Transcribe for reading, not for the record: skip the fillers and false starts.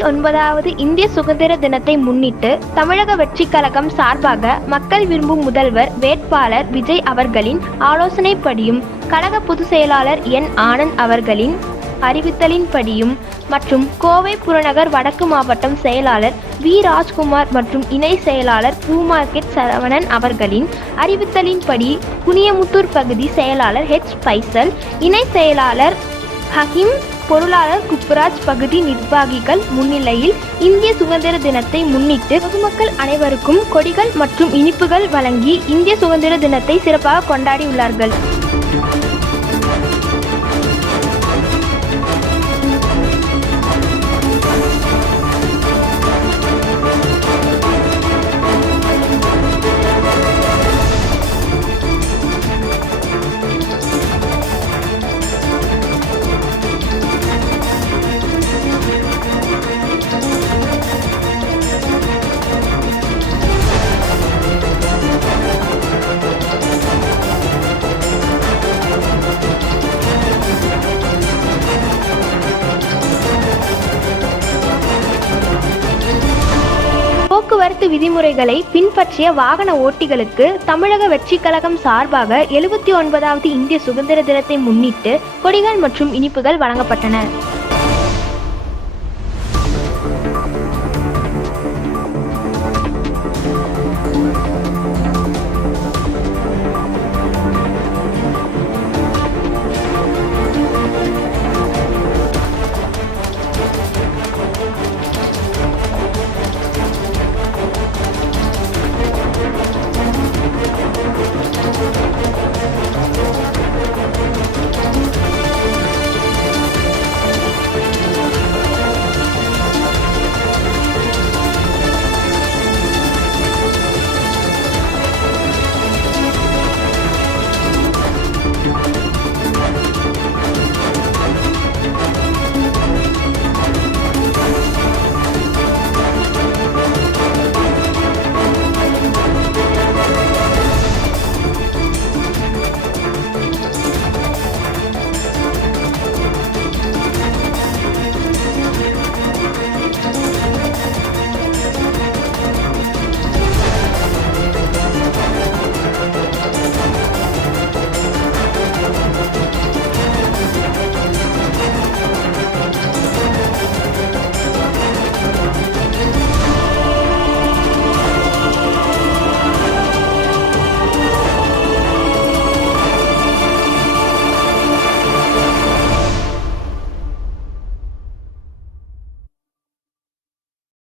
79வது இந்திய சுதந்திர தினத்தை முன்னிட்டு தமிழக வெற்றிக் கழகம் சார்பாக மக்கள் விரும்பும் முதல்வர் வேட்பாளர் விஜய் அவர்களின் ஆலோசனைப்படியும் கழக பொதுச் செயலாளர் என் ஆனந்த் அவர்களின் அறிவித்தலின்படியும் மற்றும் கோவை புறநகர் வடக்கு மாவட்டம் செயலாளர் வி ராஜ்குமார் மற்றும் இணை செயலாளர் பூமார்க்கெட் சரவணன் அவர்களின் அறிவித்தலின்படி குனியமுத்தூர் பகுதி செயலாளர் ஹெச் பைசல், இணை செயலாளர் ஹக்கீம், பொருளாளர் குப்புராஜ் பகுதி நிர்வாகிகள் முன்னிலையில் இந்திய சுதந்திர தினத்தை முன்னிட்டு பொதுமக்கள் அனைவருக்கும் கொடிகள் மற்றும் இனிப்புகள் வழங்கி இந்திய சுதந்திர தினத்தை சிறப்பாக கொண்டாடியுள்ளார்கள். போக்குவரத்து விதிமுறைகளை பின்பற்றிய வாகன ஓட்டிகளுக்கு தமிழக வெற்றிக் கழகம் சார்பாக 79வது இந்திய சுதந்திர தினத்தை முன்னிட்டு கொடிகள் மற்றும் இனிப்புகள் வழங்கப்பட்டன.